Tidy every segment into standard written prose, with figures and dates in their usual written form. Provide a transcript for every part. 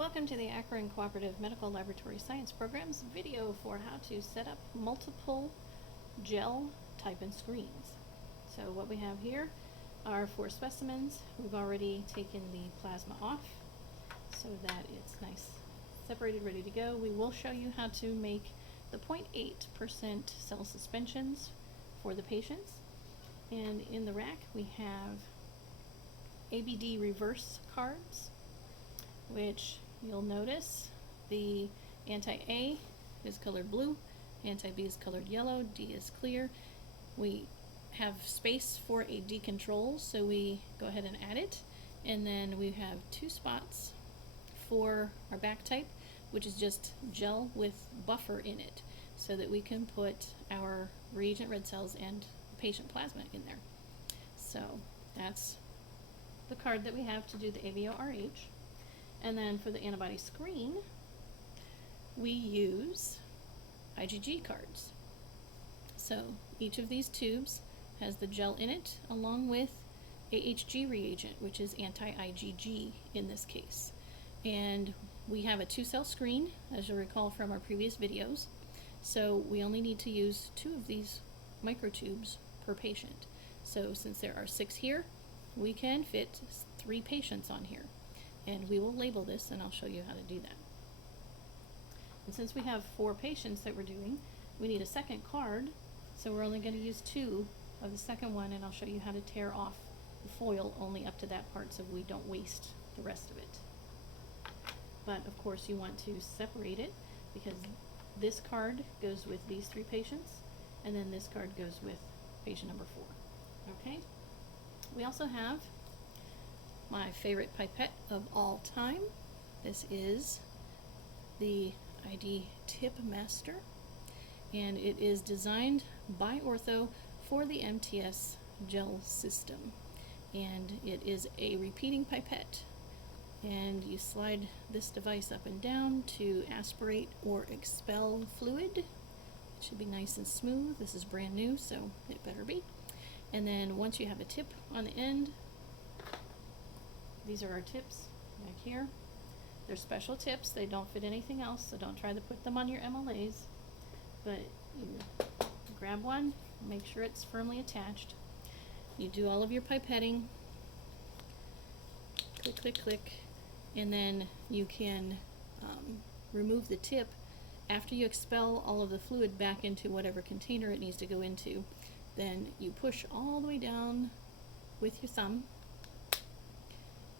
Welcome to the Akron Cooperative Medical Laboratory Science Program's video for how to set up multiple gel type-in screens. So what we have here are 4 specimens. We've already taken the plasma off so that it's nice, separated, ready to go. We will show you how to make the 0.8% cell suspensions for the patients. And in the rack we have ABD reverse cards, which you'll notice the anti-A is colored blue, anti-B is colored yellow, D is clear. We have space for a D control, so we go ahead and add it. And then we have 2 spots for our back type, which is just gel with buffer in it, so that we can put our reagent red cells and patient plasma in there. So that's the card that we have to do the AVO-RH. And then for the antibody screen, we use IgG cards. So each of these tubes has the gel in it, along with AHG reagent, which is anti-IgG in this case. And we have a 2-cell screen, as you'll recall from our previous videos. So we only need to use 2 of these microtubes per patient. So since there are 6 here, we can fit 3 patients on here. And we will label this, and I'll show you how to do that. And since we have 4 patients that we're doing, we need a second card, so we're only going to use 2 of the second one, and I'll show you how to tear off the foil only up to that part so we don't waste the rest of it. But of course you want to separate it, because this card goes with these 3 patients, and then this card goes with patient number 4. Okay? We also have my favorite pipette of all time. This is the ID Tip Master, and it is designed by Ortho for the MTS gel system. And it is a repeating pipette, and you slide this device up and down to aspirate or expel fluid. It should be nice and smooth. This is brand new, so it better be. And then once you have a tip on the end, these are our tips back here. They're special tips. They don't fit anything else, so don't try to put them on your MLAs. But you grab one, make sure it's firmly attached. You do all of your pipetting. Click, click, click. And then you can remove the tip after you expel all of the fluid back into whatever container it needs to go into. Then you push all the way down with your thumb,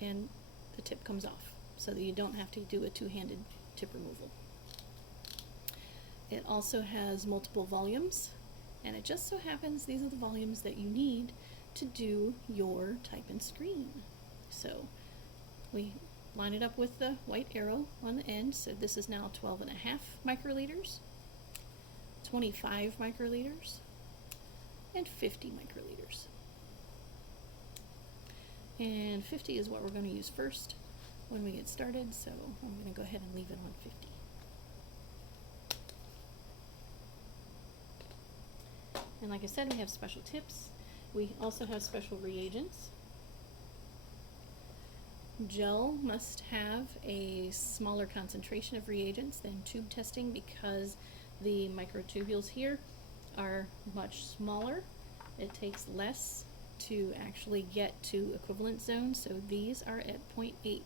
and the tip comes off, so that you don't have to do a 2-handed tip removal. It also has multiple volumes, and it just so happens these are the volumes that you need to do your type-in screen. So we line it up with the white arrow on the end, so this is now 12.5 microliters, 25 microliters, and 50 microliters. And 50 is what we're going to use first when we get started, so I'm going to go ahead and leave it on 50. And like I said, we have special tips. We also have special reagents. Gel must have a smaller concentration of reagents than tube testing, because the microtubules here are much smaller. It takes less to actually get to equivalent zones, so these are at 0.8,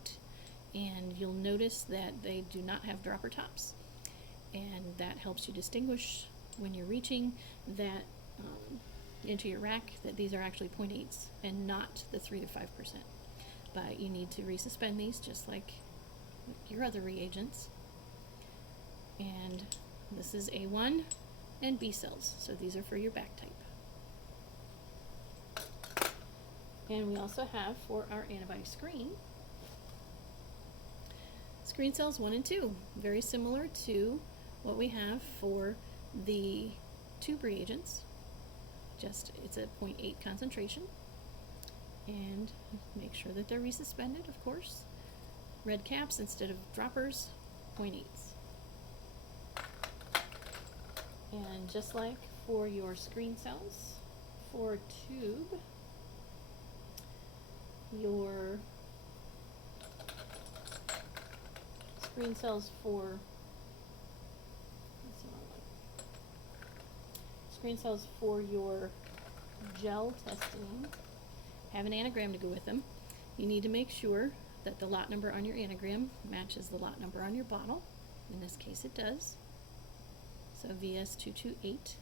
and you'll notice that they do not have dropper tops, and that helps you distinguish when you're reaching that into your rack that these are actually 0.8s and not the 3 to 5%. But you need to resuspend these just like your other reagents. And this is A1 and B cells, so these are for your back type. And we also have, for our antibody screen, screen cells 1 and 2, very similar to what we have for the tube reagents, just it's a 0.8 concentration. And make sure that they're resuspended, of course. Red caps instead of droppers, 0.8s. And just like for your screen cells, for tube, your screen cells for, screen cells for your gel testing have an anagram to go with them. You need to make sure that the lot number on your anagram matches the lot number on your bottle. In this case it does. So VS228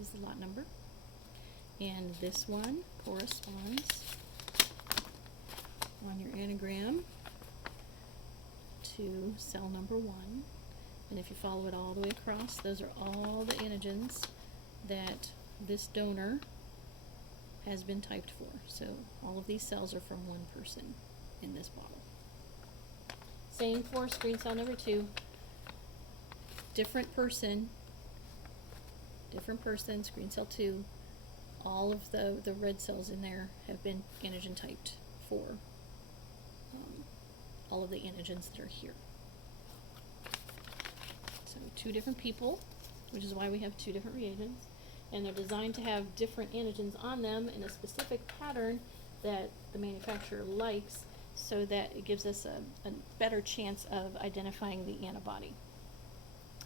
is the lot number. And this one corresponds on your anagram to cell number 1. And if you follow it all the way across, those are all the antigens that this donor has been typed for. So all of these cells are from one person in this bottle. Same for screen cell number 2. Different person, screen cell 2. All of the red cells in there have been antigen typed for all of the antigens that are here. So 2 different people, which is why we have 2 different reagents, and they're designed to have different antigens on them in a specific pattern that the manufacturer likes, so that it gives us a better chance of identifying the antibody.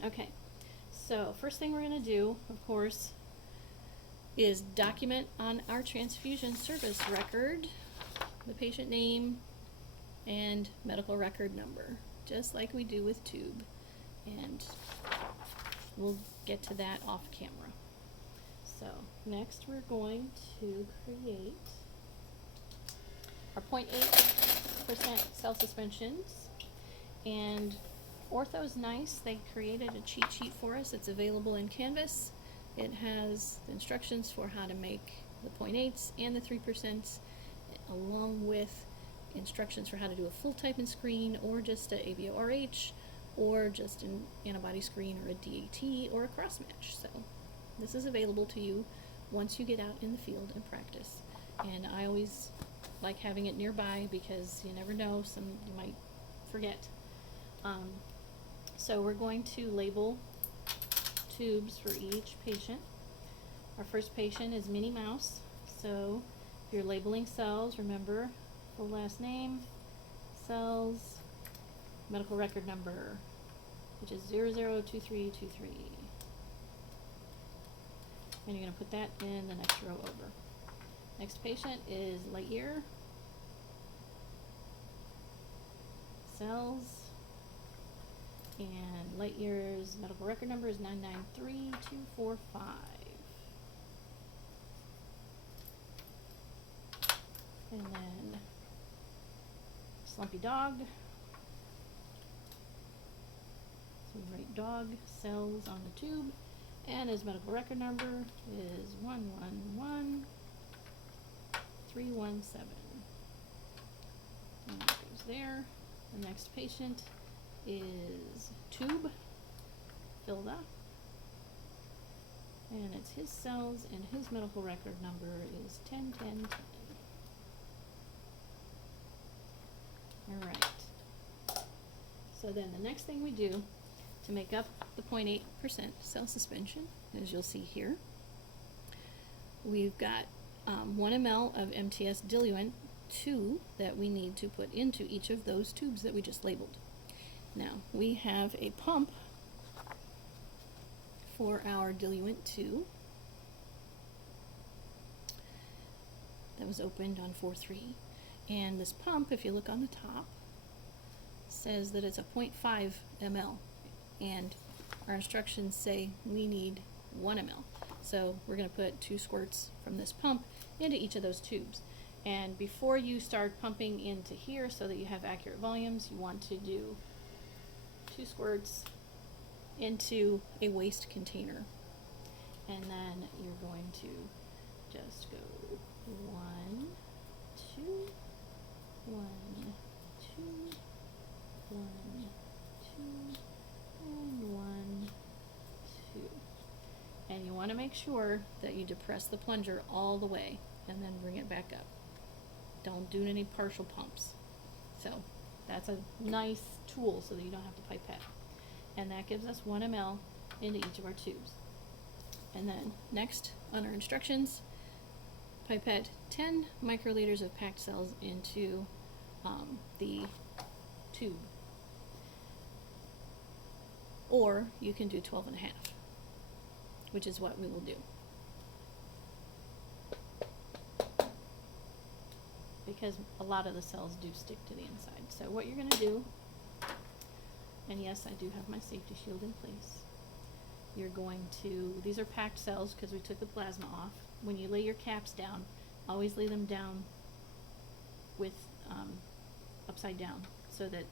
Okay, so first thing we're going to do, of course, is document on our transfusion service record the patient name and medical record number, just like we do with tube. And we'll get to that off camera. So next we're going to create our 0.8% cell suspensions. And Ortho's nice, they created a cheat sheet for us. It's available in Canvas. It has the instructions for how to make the 0.8s and the 3%, along with instructions for how to do a full type and screen, or just a ABO-RH, or just an antibody screen, or a DAT, or a cross match. So this is available to you once you get out in the field and practice. And I always like having it nearby because you never know, you might forget. So we're going to label tubes for each patient. Our first patient is Minnie Mouse. So if you're labeling cells, remember full last name, cells, medical record number, which is 002323. And you're going to put that in the next row over. Next patient is Lightyear. Cells. And Lightyear's medical record number is 993245. And then Slumpy Dog. So we write dog cells on the tube. And his medical record number is 111317. And that goes there. The next patient is Tube, filled up. And it's his cells, and his medical record number is 101010. Alright. So then the next thing we do to make up the 0.8% cell suspension, as you'll see here, we've got 1 ml of MTS diluent 2 that we need to put into each of those tubes that we just labeled. Now, we have a pump for our diluent 2 that was opened on 4/3. And this pump, if you look on the top, says that it's a 0.5 ml. And our instructions say we need 1 ml. So we're going to put 2 squirts from this pump into each of those tubes. And before you start pumping into here so that you have accurate volumes, you want to do 2 squirts into a waste container. And then you're going to just go 1, 2, 1, 2, 1, 2, and 1, 2. And you want to make sure that you depress the plunger all the way and then bring it back up. Don't do any partial pumps. So that's a nice tool so that you don't have to pipette. And that gives us 1 ml into each of our tubes. And then next on our instructions, pipette 10 microliters of packed cells into the tube. Or you can do 12 and a half, which is what we will do. Because a lot of the cells do stick to the inside. So what you're going to do, and yes, I do have my safety shield in place. You're going to, these are packed cells because we took the plasma off. When you lay your caps down, always lay them down with upside down so that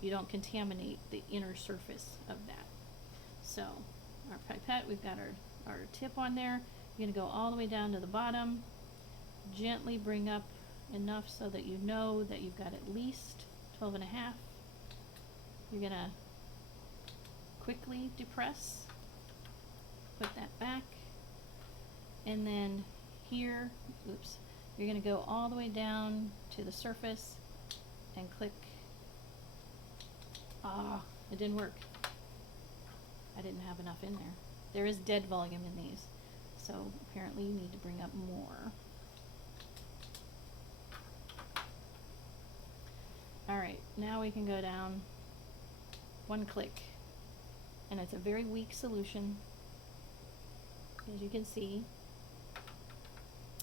you don't contaminate the inner surface of that. So our pipette, we've got our tip on there. You're going to go all the way down to the bottom, gently bring up enough so that you know that you've got at least 12 and a half. You're going to quickly depress, put that back, and then here, oops, you're going to go all the way down to the surface and click. It didn't work. I didn't have enough in there. There is dead volume in these, so apparently you need to bring up more. Alright, now we can go down one click, and it's a very weak solution, as you can see.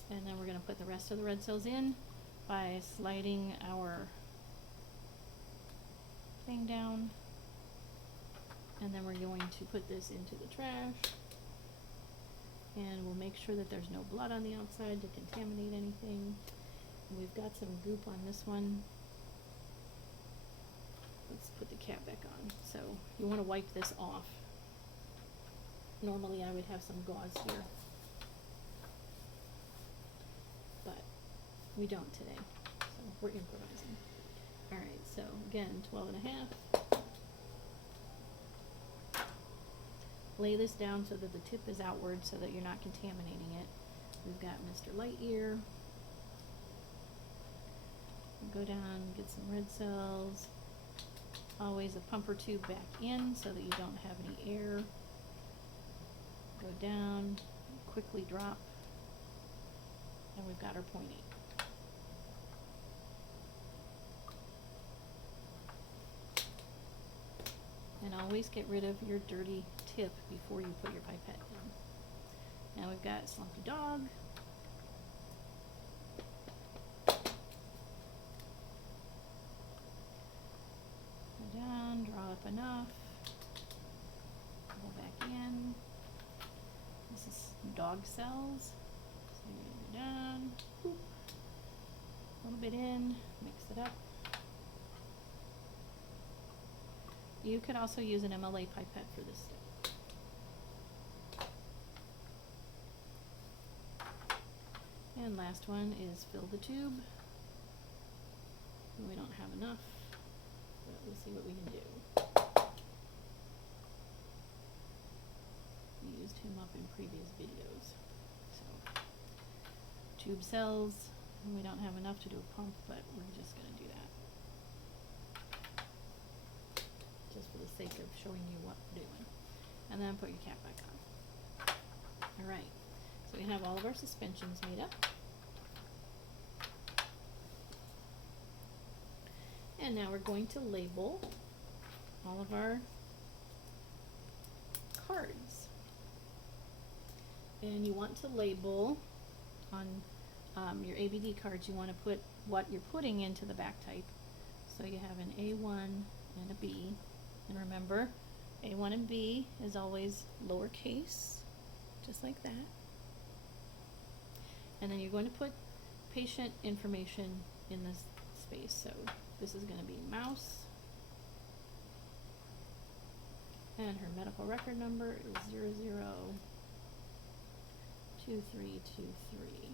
And then we're going to put the rest of the red cells in by sliding our thing down, and then we're going to put this into the trash, and we'll make sure that there's no blood on the outside to contaminate anything. And we've got some goop on this one. Let's put the cap back on. So you want to wipe this off. Normally I would have some gauze here, but we don't today, so we're improvising. Alright, so again, 12 and a half. Lay this down so that the tip is outward so that you're not contaminating it. We've got Mr. Lightyear. Go down, get some red cells. Always a pump or two back in so that you don't have any air. Go down, quickly drop, and we've got our 0.8. And always get rid of your dirty tip before you put your pipette in. Now we've got Slumpy Dog. Go down, draw up enough. Go back in. This is dog cells. So you're going to go down, whoop, a little bit in, mix it up. You could also use an MLA pipette for this step. And last one is fill the tube. We don't have enough, but we'll see what we can do. We used him up in previous videos. So, tube cells, and we don't have enough to do a pump, but we're just going to do that. Just for the sake of showing you what we're doing. And then put your cap back on. Alright, so we have all of our suspensions made up. And now we're going to label all of our cards. And you want to label on your ABD cards, you want to put what you're putting into the back type. So you have an A1 and a B. And remember, A1 and B is always lowercase, just like that. And then you're going to put patient information in this space. So this is going to be Mouse. And her medical record number is 002323.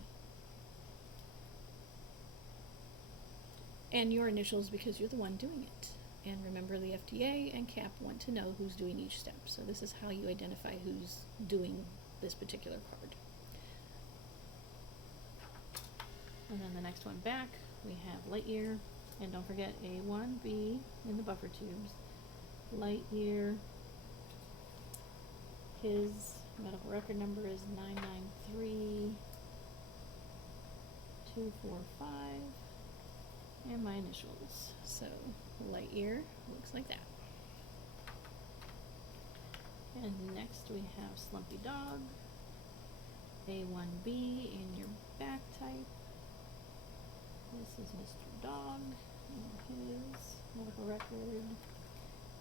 And your initials because you're the one doing it. And remember, the FDA and CAP want to know who's doing each step. So this is how you identify who's doing this particular card. And then the next one back, we have Lightyear. And don't forget A1B in the buffer tubes. Lightyear. His medical record number is 993245. And my initials. So Lightyear looks like that. And next we have Slumpy Dog, A1B in your back type. This is Mr. Dog, and his medical record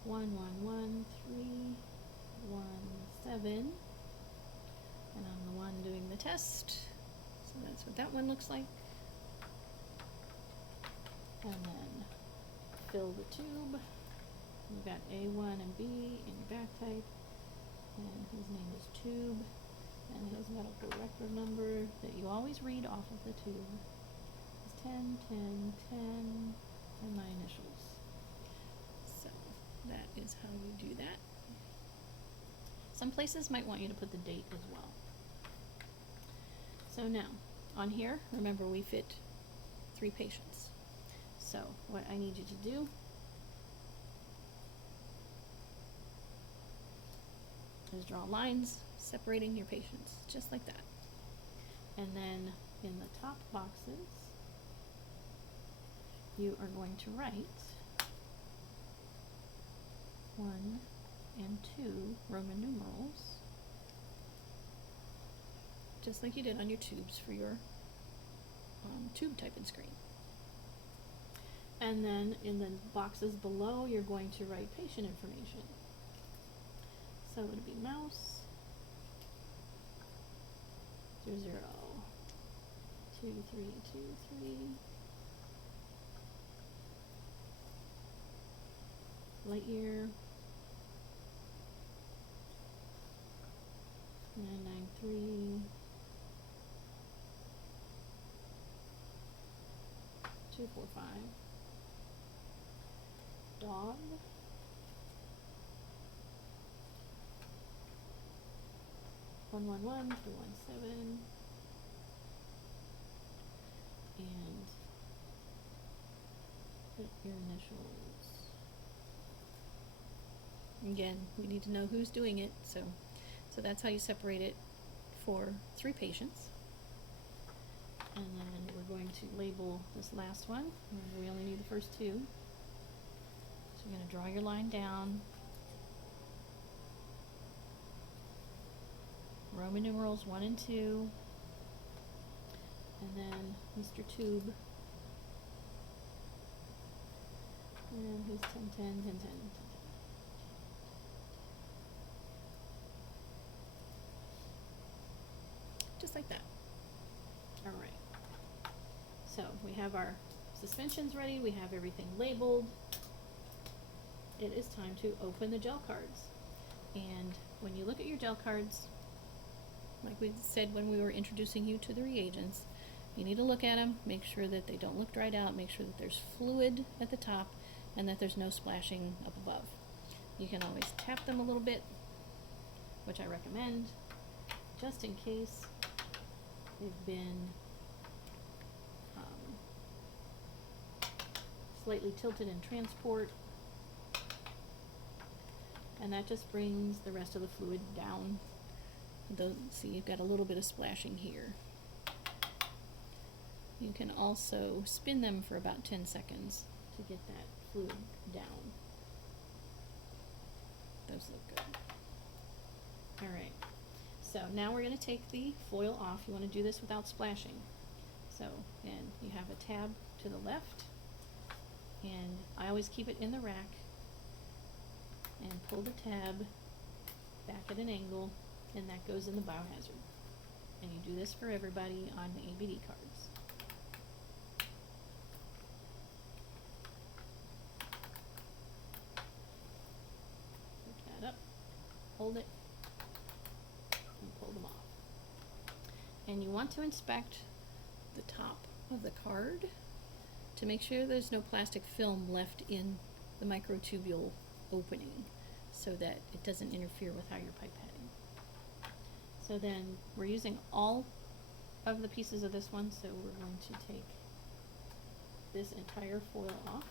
111317, and I'm the one doing the test, so that's what that one looks like. And then fill the tube. You've got A1 and B in your back type, and his name is Tube, and his medical record number that you always read off of the tube is 101010, and my initials. So that is how you do that. Some places might want you to put the date as well. So now, on here, remember we fit 3 patients. So what I need you to do is draw lines separating your patients, just like that. And then in the top boxes, you are going to write 1 and 2 Roman numerals, just like you did on your tubes for your tube type and screen. And then in the boxes below, you're going to write patient information. So it would be mouse 002323, Lightyear 993 245, Dog 111317, and put your initials. Again, we need to know who's doing it, so that's how you separate it for 3 patients. And then we're going to label this last one. Remember, we only need the first 2. So you're going to draw your line down. Roman numerals 1 and 2. And then Mr. Tube. And his 10101010. Just like that. All right. So we have our suspensions ready. We have everything labeled. It is time to open the gel cards. And when you look at your gel cards, like we said when we were introducing you to the reagents, you need to look at them, make sure that they don't look dried out, make sure that there's fluid at the top, and that there's no splashing up above. You can always tap them a little bit, which I recommend, just in case they've been slightly tilted in transport, and that just brings the rest of the fluid down. See, you've got a little bit of splashing here. You can also spin them for about 10 seconds to get that fluid down. Those look good. All right, so now we're going to take the foil off. You want to do this without splashing. So, and you have a tab to the left, and I always keep it in the rack and pull the tab back at an angle, and that goes in the biohazard. And you do this for everybody on the ABD cards. Pick that up, hold it, and pull them off. And you want to inspect the top of the card to make sure there's no plastic film left in the microtubule opening, so that it doesn't interfere with how you're pipetting. So then we're using all of the pieces of this one, so we're going to take this entire foil off.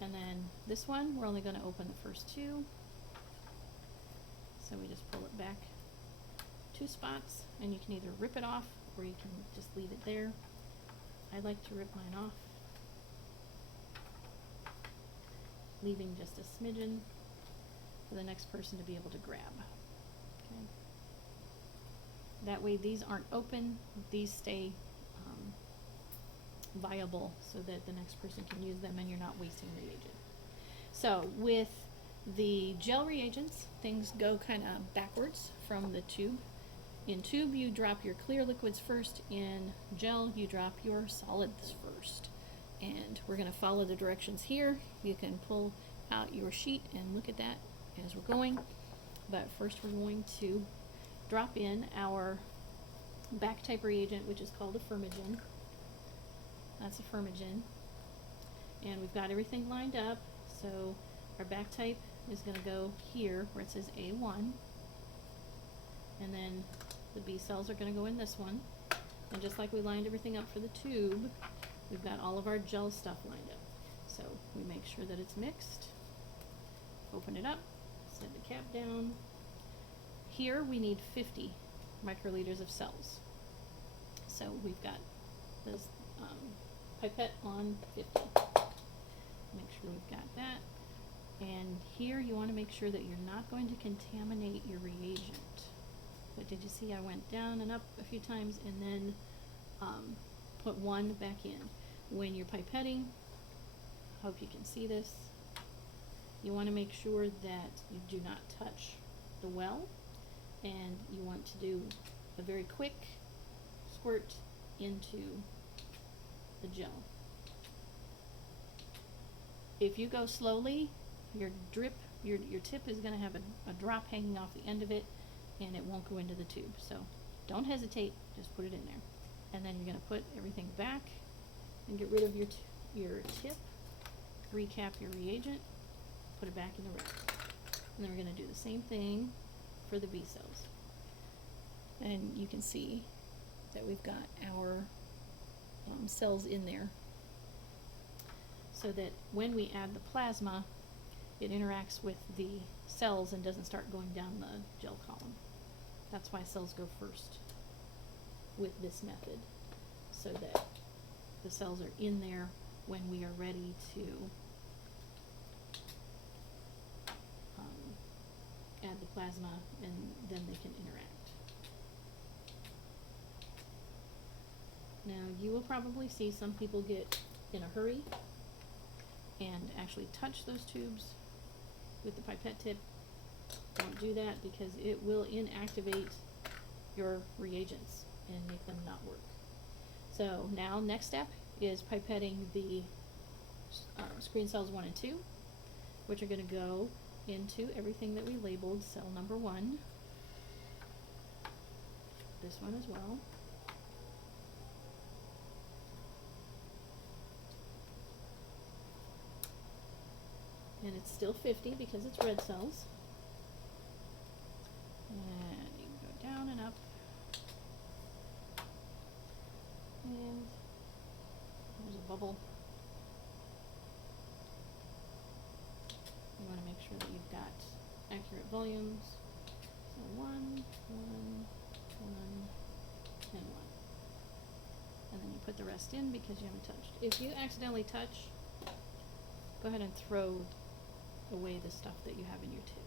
And then this one, we're only going to open the first 2. So we just pull it back 2 spots, and you can either rip it off or you can just leave it there. I like to rip mine off, leaving just a smidgen for the next person to be able to grab. Okay. That way these aren't open, these stay viable so that the next person can use them and you're not wasting reagent. So with the gel reagents, things go kind of backwards from the tube. In tube, you drop your clear liquids first. In gel, you drop your solids first. And we're going to follow the directions here. You can pull out your sheet and look at that as we're going. But first we're going to drop in our back type reagent, which is called a Firmigen. That's a Firmigen. And we've got everything lined up. So our back type is going to go here where it says A1. And then the B cells are going to go in this one. And just like we lined everything up for the tube, we've got all of our gel stuff lined up. So we make sure that it's mixed. Open it up, set the cap down. Here we need 50 microliters of cells. So we've got this pipette on 50. Make sure we've got that. And here you want to make sure that you're not going to contaminate your reagent. But did you see I went down and up a few times and then put one back in. When you're pipetting, hope you can see this, you want to make sure that you do not touch the well, and you want to do a very quick squirt into the gel. If you go slowly, your tip is going to have a drop hanging off the end of it, and it won't go into the tube. So don't hesitate, just put it in there. And then you're going to put everything back and get rid of your tip, recap your reagent, put it back in the rack. And then we're going to do the same thing for the B cells. And you can see that we've got our cells in there so that when we add the plasma, it interacts with the cells and doesn't start going down the gel column. That's why cells go first with this method, so that the cells are in there when we are ready to add the plasma, and then they can interact. Now you will probably see some people get in a hurry and actually touch those tubes with the pipette tip. Don't do that because it will inactivate your reagents and make them not work. So now next step is pipetting the screen cells 1 and 2, which are going to go into everything that we labeled cell number 1. This one as well. And it's still 50 because it's red cells. And you can go down and up. And there's a bubble. You want to make sure that you've got accurate volumes. So 1, 1, 1, and 1. And then you put the rest in because you haven't touched. If you accidentally touch, go ahead and throw away the stuff that you have in your tip.